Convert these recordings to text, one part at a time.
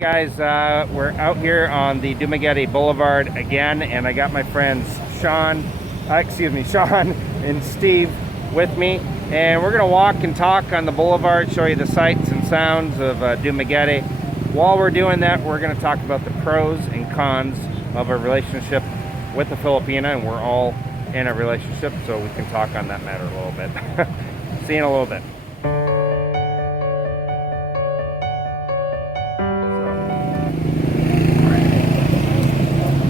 Guys, we're out here on the Dumaguete Boulevard again, and I got my friends Sean and Steve with me, and we're gonna walk and talk on the boulevard, show you the sights and sounds of Dumaguete. While we're doing that, we're gonna talk about the pros and cons of a relationship with a Filipina, and we're all in a relationship, so we can talk on that matter a little bit. See you in a little bit.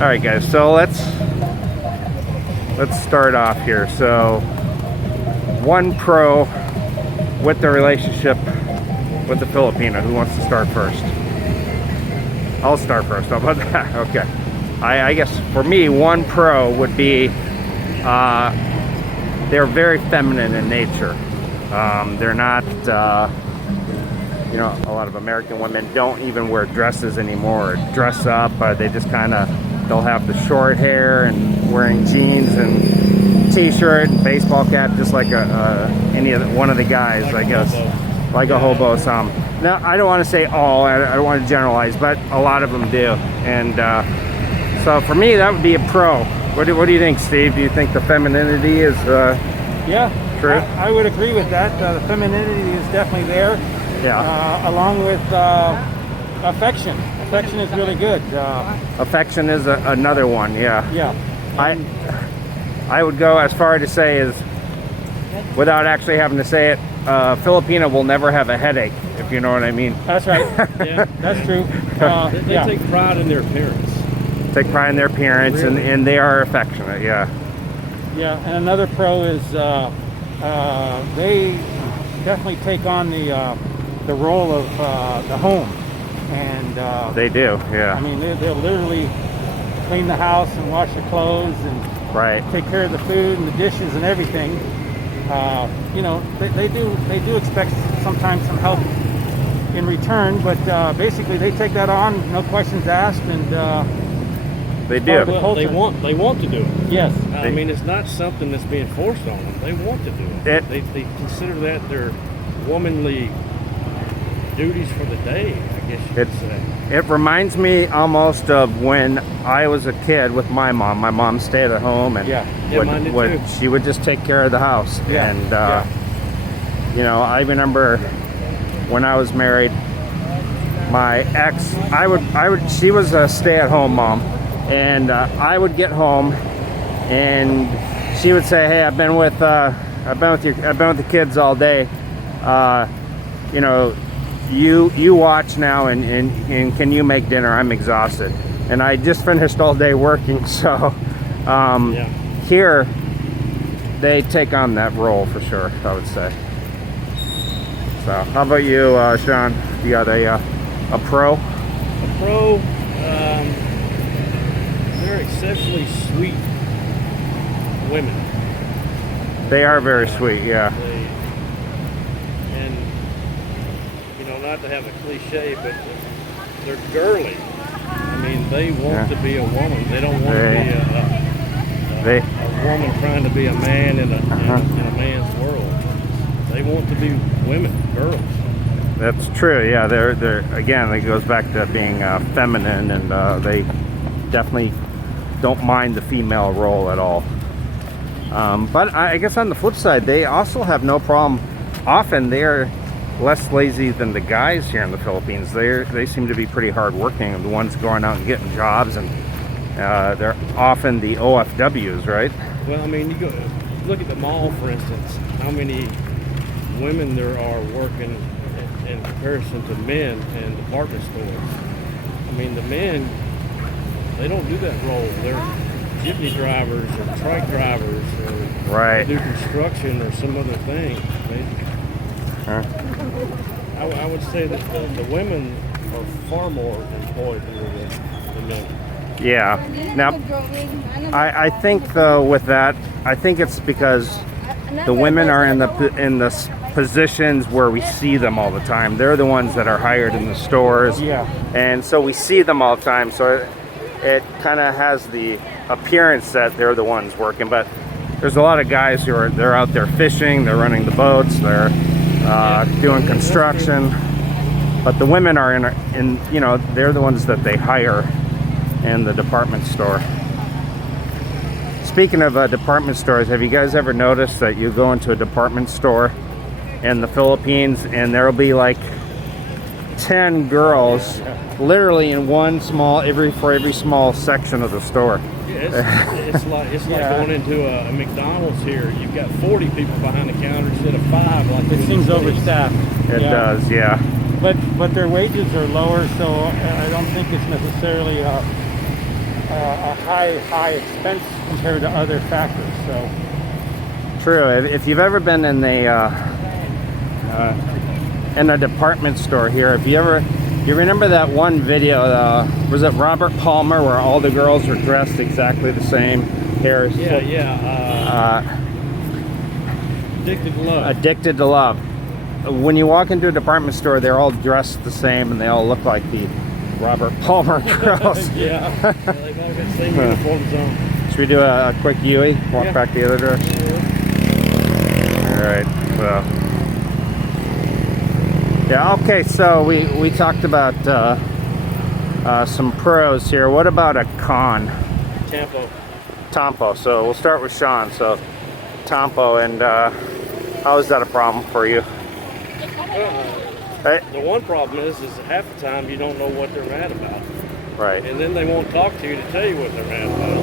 All right, guys, so let's start off here. So one pro with the relationship with the Filipina. Who wants to start first? I'll start first. How about that? Okay. I guess for me, one pro would be they're very feminine in nature. They're not, you know, a lot of American women don't even wear dresses anymore, or dress up. They just kind of, they'll have the short hair and wearing jeans and t-shirt and baseball cap, just like one of the guys, like I guess, like a hobo. Some. Now, I don't want to say all. I don't want to generalize, but a lot of them do. And so for me, that would be a pro. What do you think, Steve? Do you think the femininity is yeah, true? I would agree with that. The femininity is definitely there. Yeah. Along with affection. Affection is really good. Affection is another one. Yeah. Yeah. I would go as far to say is, without actually having to say it, Filipina will never have a headache, if you know what I mean. That's right. Yeah, that's true. They take pride in their appearance. Take pride in their appearance, Really? and they are affectionate. Yeah. Yeah, and another pro is they definitely take on the role of the home, and They do. Yeah. I mean, they'll literally clean the house and wash the clothes and Right. take care of the food and the dishes and everything. You know, they do expect sometimes some help in return, but basically they take that on, no questions asked, and They do. Well, they want to do it. yes, I mean, it's not something that's being forced on them. They want to do it. They consider that their womanly duties for the day, I guess you could say. It reminds me almost of when I was a kid with my mom. My mom stayed at home, and mine did too. she would just take care of the house. Yeah. And you know, I remember when I was married, my ex, she was a stay-at-home mom, and I would get home, and she would say, "Hey, I've been with the kids all day. You know, you watch now, and can you make dinner? I'm exhausted." And I just finished all day working, so here they take on that role for sure, I would say. So how about you, Sean? You got a pro? A pro, they're exceptionally sweet women. They are very sweet, yeah. And, you know, not to have a cliche, but they're girly. I mean, they want to be a woman. They don't want to be a woman trying to be a man in a man's world. They want to be women, girls. That's true. Yeah, they're again. It goes back to being feminine, and they definitely don't mind the female role at all. But I guess on the flip side, they also have no problem. Often they're less lazy than the guys here in the Philippines. They seem to be pretty hardworking. The ones going out and getting jobs, and they're often the OFWs, right? Well, I mean, you go look at the mall, for instance. How many women there are working in comparison to men in department stores? I mean, the men, they don't do that role. They're jeepney drivers or truck drivers, or do construction or some other thing. I would say that the women are far more employed than the men. Yeah. Now, I think though with that, I think it's because the women are in the positions where we see them all the time. They're the ones that are hired in the stores. Yeah. And so we see them all the time. So it kind of has the appearance that they're the ones working, but there's a lot of guys who they're out there fishing, they're running the boats, they're doing construction. But the women are in you know, they're the ones that they hire in the department store. Speaking of department stores, have you guys ever noticed that you go into a department store in the Philippines and there'll be like 10 girls literally in one small, for every small section of the store. Yeah, it's like going into a McDonald's here. You've got 40 people behind the counter instead of 5. Like It seems overstaffed. It does, yeah. But their wages are lower, so I don't think it's necessarily a high expense compared to other factors. So True. If you've ever been in a department store here, you remember that one video, was it Robert Palmer, where all the girls were dressed exactly the same, hair? Addicted to Love. Addicted to Love. When you walk into a department store, they're all dressed the same and they all look like the Robert Palmer girls. Yeah, they've all got the same uniforms on. Should we do a quick Yui? Walk back the other direction? Alright, so. Yeah, okay, so we talked about some pros here. What about a con? Tampo. So we'll start with Sean. So Tampo, and how is that a problem for you? The one problem is half the time you don't know what they're mad about. Right. And then they won't talk to you to tell you what they're mad about.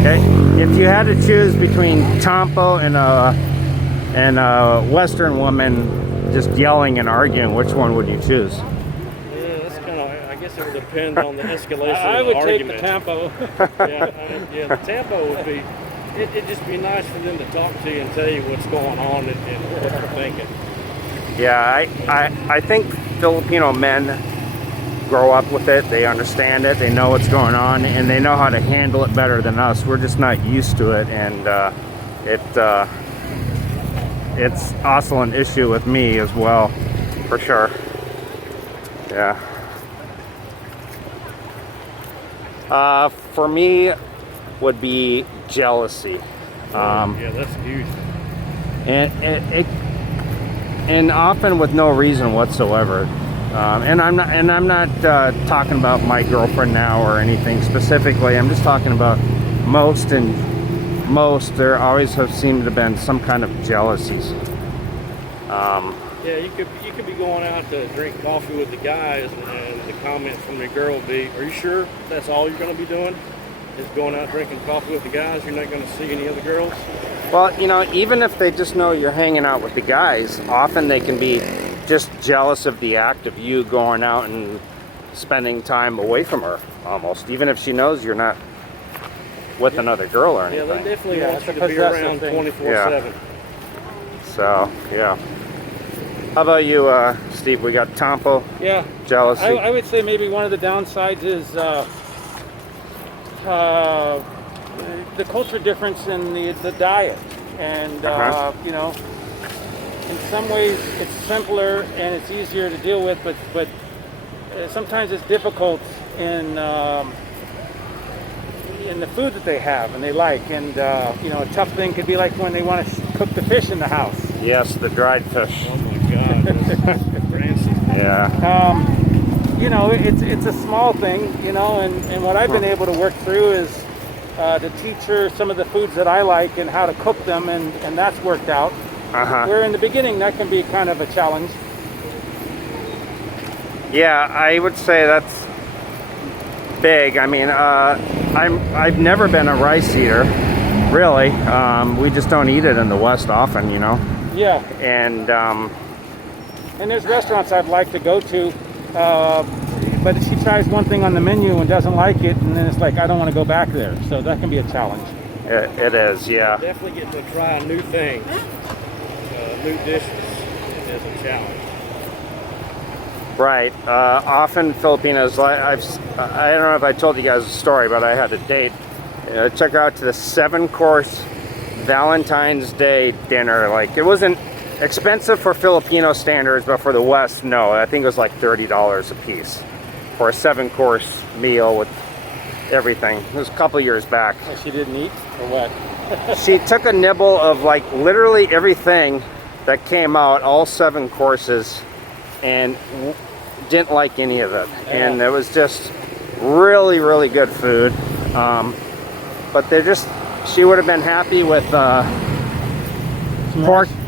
Okay. If you had to choose between Tampo and a Western woman just yelling and arguing, which one would you choose? Yeah, that's kind of, I guess it would depend on the escalation I of the would argument. take the Tampo. The Tampo would be, it'd just be nice for them to talk to you and tell you what's going on and what they're thinking. Yeah, I think Filipino men grow up with it. They understand it. They know what's going on, and they know how to handle it better than us. We're just not used to it, and it's also an issue with me as well, for sure. Yeah. For me, would be jealousy. Yeah, that's huge. And often with no reason whatsoever. And I'm not talking about my girlfriend now or anything specifically. I'm just talking about most. There always have seemed to have been some kind of jealousies. Yeah, you could be going out to drink coffee with the guys, and the comment from the girl would be, "Are you sure that's all you're going to be doing? Is going out drinking coffee with the guys? You're not going to see any other girls?" Well, you know, even if they just know you're hanging out with the guys, often they can be just jealous of the act of you going out and spending time away from her, almost, even if she knows you're not with another girl or anything. Yeah, they definitely want it's you a to be around possessive thing. 24/7. So, yeah. How about you, Steve? We got Tampo, Yeah. jealousy. I would say maybe one of the downsides is the culture difference in the diet, and you know, in some ways it's simpler and it's easier to deal with, but sometimes it's difficult in the food that they have and they like, and you know, a tough thing could be like when they want to cook the fish in the house. Yes, the dried fish. Oh my God, that's rancid. Yeah. You know, it's a small thing, you know, and what I've been able to work through is to teach her some of the foods that I like and how to cook them, and that's worked out. Where in the beginning that can be kind of a challenge. Yeah, I would say that's big. I mean, I've never been a rice eater, really. We just don't eat it in the West often, you know. Yeah. And there's restaurants I'd like to go to, but if she tries one thing on the menu and doesn't like it, and then it's like, I don't want to go back there. So that can be a challenge. it is, yeah. Definitely getting to try new things, new dishes is a challenge. Right. Often Filipinos, I don't know if I told you guys a story, but I had a date. Took her out to the 7-course Valentine's Day dinner. Like, it wasn't expensive for Filipino standards, but for the West, no. I think it was like $30 a piece for a 7-course meal with everything. It was a couple years back. Oh, she didn't eat, or what? She took a nibble of like literally everything that came out, all 7 courses, and didn't like any of it. And it was just really, really good food. But she would have been happy with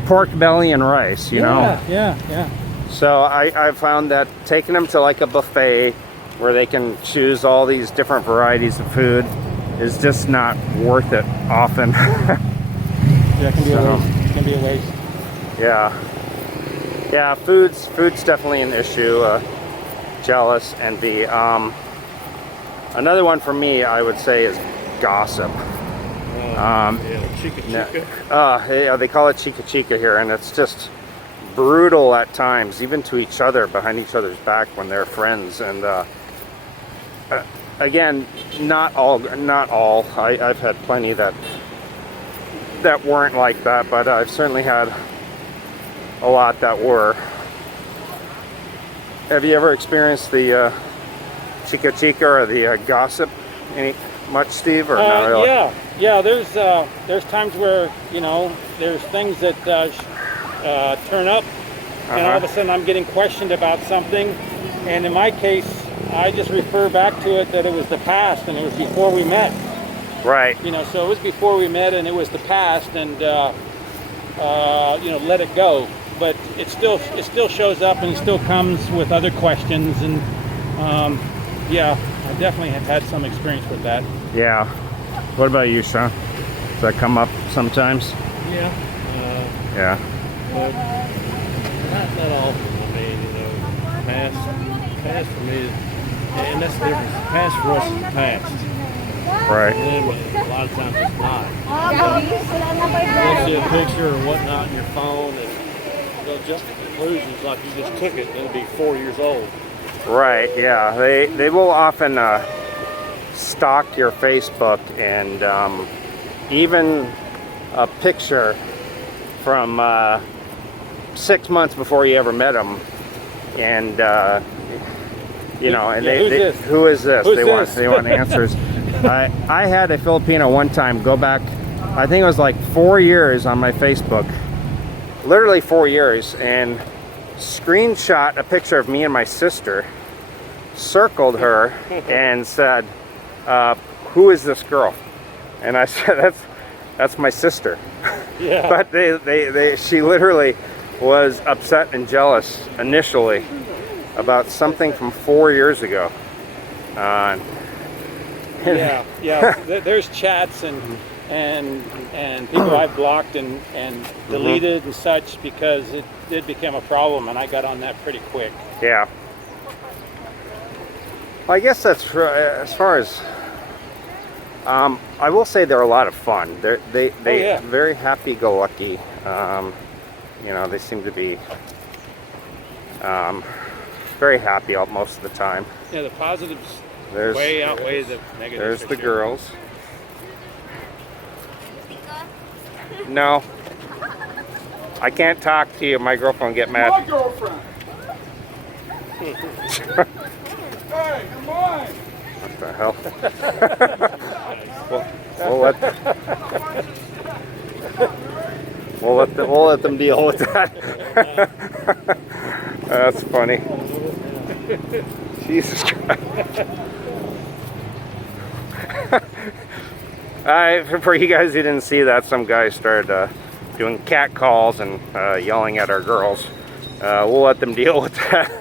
pork belly and rice, you know? Yeah. So I found that taking them to like a buffet where they can choose all these different varieties of food is just not worth it often. Yeah, it can be a waste. It can be a waste. Yeah, food's definitely an issue. Jealous, envy. Another one for me, I would say, is gossip. Chica chica. Yeah, they call it chica chica here, and it's just brutal at times, even to each other, behind each other's back when they're friends. And again, not all. I've had plenty that weren't like that, but I've certainly had a lot that were. Have you ever experienced the chica chica or the gossip much, Steve, or not really? Yeah. There's times where, you know, there's things that turn up, and all of a sudden I'm getting questioned about something, and in my case, I just refer back to it that it was the past and it was before we met. Right. You know, so it was before we met and it was the past, and you know, let it go. But it still shows up and it still comes with other questions, and yeah, I definitely have had some experience with that. Yeah. What about you, Sean? Does that come up sometimes? Yeah. Yeah. But not often. I mean, you know, past for me, and that's the difference. Past for us is the past. Right. And then a lot of times it's not. You'll see a picture or whatnot on your phone, and they'll jump to conclusions like you just took it, and it'll be 4 years old. Right, yeah. They will often stalk your Facebook, and even a picture from 6 months before you ever met them, and you know, and who is this? They want answers. I had a Filipino one time go back, I think it was like 4 years on my Facebook, literally 4 years, and screenshot a picture of me and my sister, circled her, and said, who is this girl? And I said, that's my sister. Yeah. But she literally was upset and jealous initially about something from 4 years ago. There's chats and people I've blocked and deleted and such, because it did become a problem, and I got on that pretty quick. Yeah. Well, I guess that's as far as I will say they're a lot of fun. They very happy-go-lucky. You know, they seem to be very happy most of the time. Yeah, the positives way outweigh the negatives. There's the girls. No, I can't talk to you. My girlfriend will get mad. My girlfriend. Hey, come on. What the hell? we'll let them deal with that. That's funny. Jesus Christ. For you guys who didn't see that, some guy started doing cat calls and yelling at our girls. We'll let them deal with that.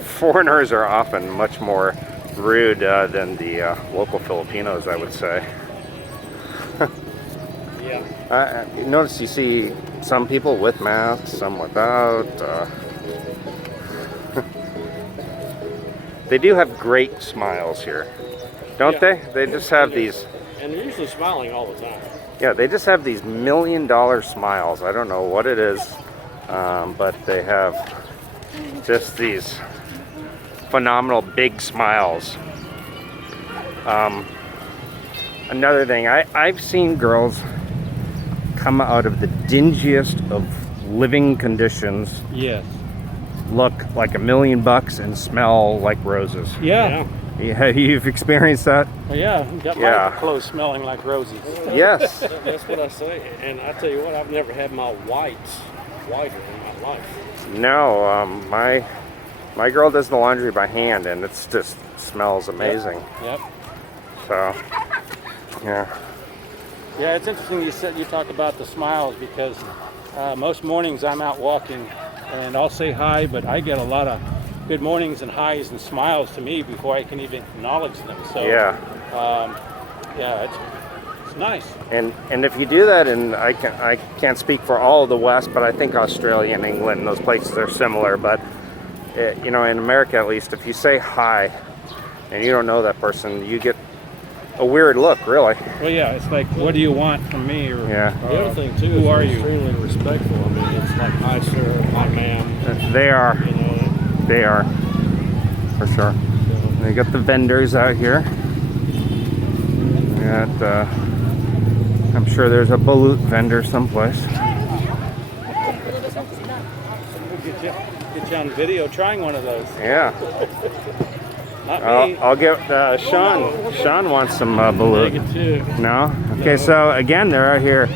Foreigners are often much more rude than the local Filipinos, I would say. Yeah. You notice you see some people with masks, some without. They do have great smiles here, don't they? They just have these. And they're usually smiling all the time. Yeah, they just have these $1 million smiles. I don't know what it is, but they have just these phenomenal big smiles. Another thing, I've seen girls come out of the dingiest of living conditions, Yes. look like $1 million and smell like roses. Yeah. You've experienced that? Yeah. Got my clothes smelling like roses. Yes. That's what I say. And I tell you what, I've never had my whites whiter in my life. No, my girl does the laundry by hand, and it's just smells amazing. Yep. So, yeah. Yeah, it's interesting you talk about the smiles, because most mornings I'm out walking and I'll say hi, but I get a lot of good mornings and highs and smiles to me before I can even acknowledge them. So Yeah. Yeah, it's nice. And if you do that, and I can't speak for all of the West, but I think Australia and England, those places are similar. But you know, in America at least, if you say hi and you don't know that person, you get a weird look, really. Well, yeah, it's like, what do you want from me? Or Yeah. The other thing too is who are they're you? extremely respectful. I mean, it's like, hi sir, hi ma'am. They are. You know, They are, for sure. They got the vendors out here. We got, I'm sure there's a balut vendor someplace. We'll get you on video trying one of those. Yeah. Not me. I'll get Sean. Sean wants some balut. negative. No? Okay, so again, they're out here.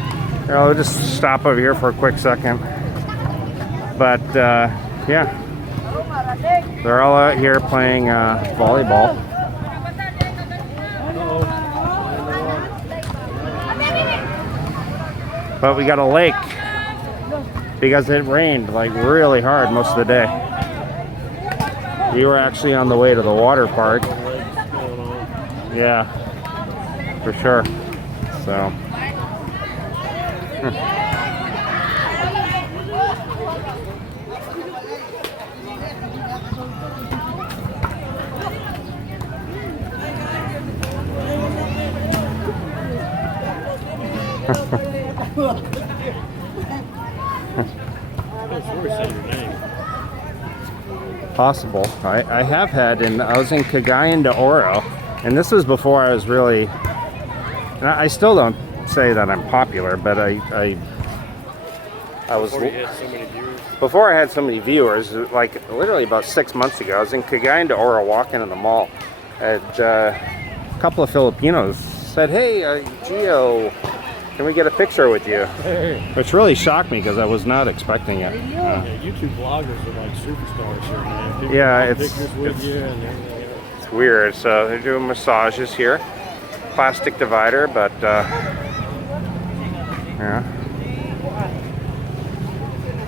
Here, I'll just stop over here for a quick second. But yeah, they're all out here playing volleyball. But we got a lake because it rained like really hard most of the day. We were actually on the way to the water park. Yeah, for sure. So. Possible. I have had, and I was in Cagayan de Oro, and this was before I was really, and I still don't say that I'm popular, but I was, Before you had so many viewers. before I had so many viewers, like literally about 6 months ago, I was in Cagayan de Oro walking in the mall, and a couple of Filipinos said, "Hey, Gio, can we get a picture with you?" Which really shocked me because I was not expecting it. Yeah, YouTube bloggers are like superstars here, man. People Yeah, take it's- pictures with it's- you and everything. It's weird. So they're doing massages here. Plastic divider, but yeah.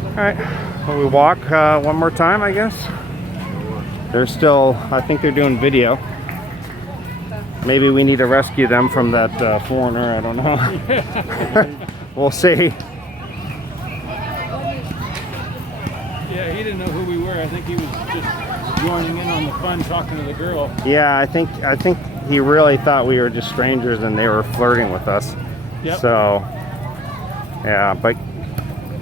All right. Well, we walk one more time, I guess. They're still, I think they're doing video. Maybe we need to rescue them from that foreigner. I don't know. We'll see. Yeah, he didn't know who we were. I think he was just joining in on the fun, talking to the girl. Yeah, I think he really thought we were just strangers and they were flirting with us. Yep. So, yeah, but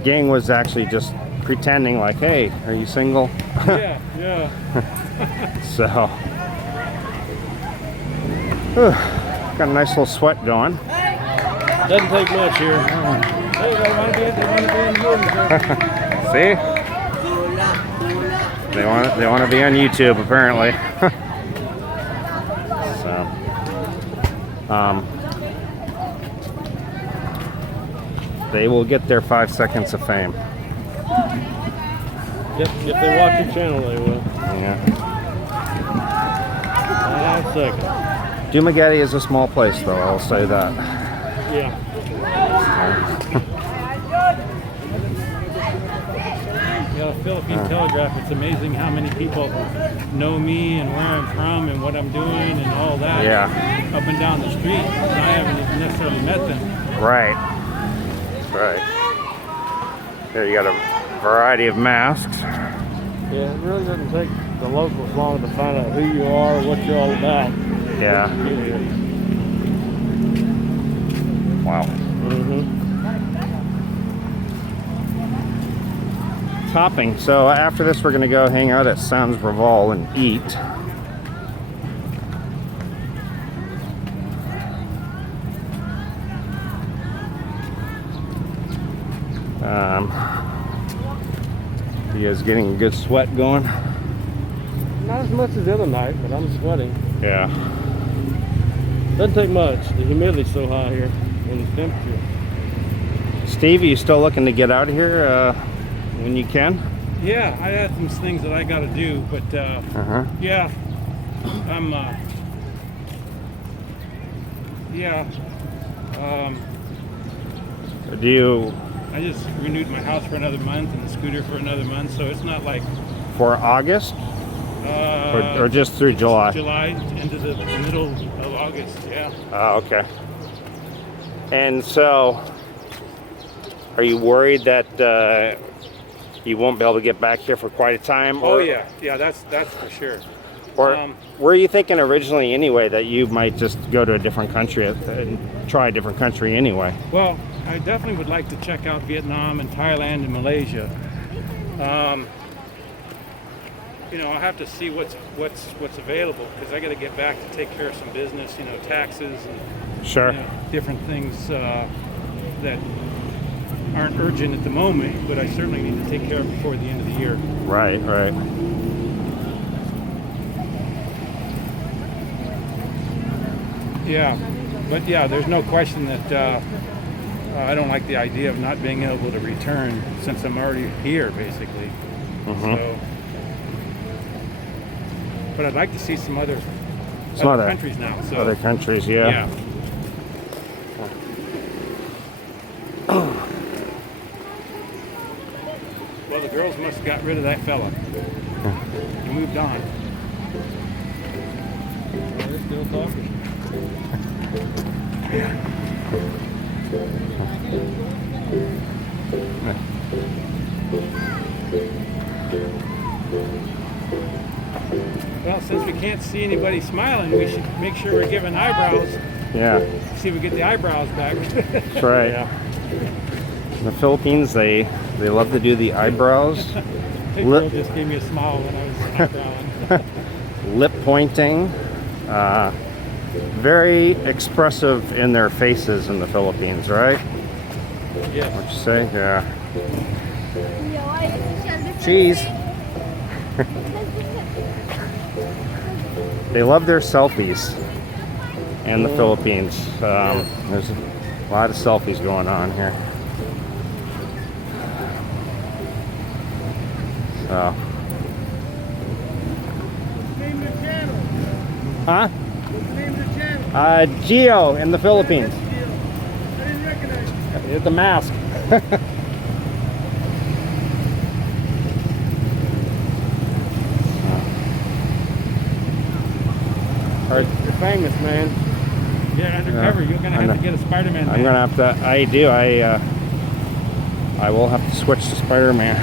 Gang was actually just pretending like, "Hey, are you single?" Yeah, yeah. So, whew, got a nice little sweat going. Doesn't take much here. Hey, they want to be in the See? They want to be on YouTube apparently. So, they will get their 5 seconds of fame. If they watch your channel, they will. Yeah. 5 seconds. Dumaguete is a small place, though. I'll say that. Yeah. Yeah, the Philippine Telegraph. It's amazing how many people know me and where I'm from and what I'm doing and all that. Yeah. Up and down the street. And I haven't even necessarily met them. Right. That's right. Here you got a variety of masks. Yeah, it really doesn't take the locals long to find out who you are, what you're all about. Yeah. Wow. Mm-hmm. Topping. So after this, we're going to go hang out at Sans Reval and eat. He is getting a good sweat going. Not as much as the other night, but I'm sweating. Yeah. Doesn't take much. The humidity's so high here and the temperature. Steve, are you still looking to get out of here? when you can? Yeah, I had some things that I got to do, but yeah, I'm yeah. Do you I just renewed my house for another month and the scooter for another month, so it's not like for August or just through July? July into the middle of August. Yeah. Oh, okay. And so, are you worried that you won't be able to get back here for quite a time? Oh yeah, that's for sure. Or were you thinking originally anyway that you might just go to a different country and try a different country anyway? Well, I definitely would like to check out Vietnam and Thailand and Malaysia. You know, I'll have to see what's available, because I got to get back to take care of some business, you know, taxes and Sure. you know, different things that aren't urgent at the moment, but I certainly need to take care of before the end of the year. Right, right. Yeah, but yeah, there's no question that I don't like the idea of not being able to return since I'm already here, basically. So, but I'd like to see some other countries now. So Other countries, yeah. yeah. Well, the girls must have got rid of that fella. He moved on. Oh, they're still talking. Well, since we can't see anybody smiling, we should make sure we're giving eyebrows. Yeah, See if we get the eyebrows back. that's right. Yeah. In the Philippines, they love to do the eyebrows, Hey, girl just gave me a smile when I was eyebrowing. lip pointing. Very expressive in their faces in the Philippines, right? Yeah. What'd you say? Yeah. Cheese. They love their selfies in the Philippines. There's a lot of selfies going on here. So. Name of the channel. Huh? What's the name of the channel? Geo in the Philippines. I didn't recognize it. The mask. You're famous, man. Yeah, undercover. You're gonna have to get a Spider-Man. I'm gonna have to. I do. I will have to switch to Spider-Man.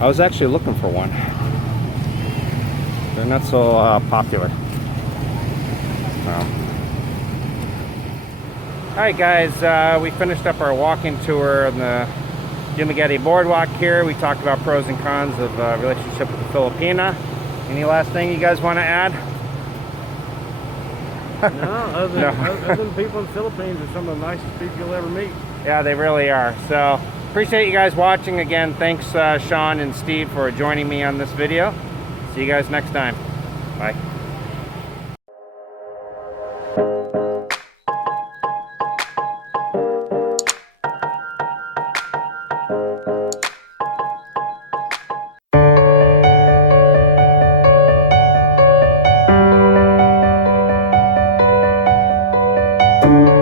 I was actually looking for one. They're not so popular. All right, guys. We finished up our walking tour on the Dumaguete Boardwalk here. We talked about pros and cons of relationship with the Filipina. Any last thing you guys want to add? No, other than people in the Philippines are some of the nicest people you'll ever meet. Yeah, they really are. So appreciate you guys watching. Again, thanks Sean and Steve for joining me on this video. See you guys next time. Bye.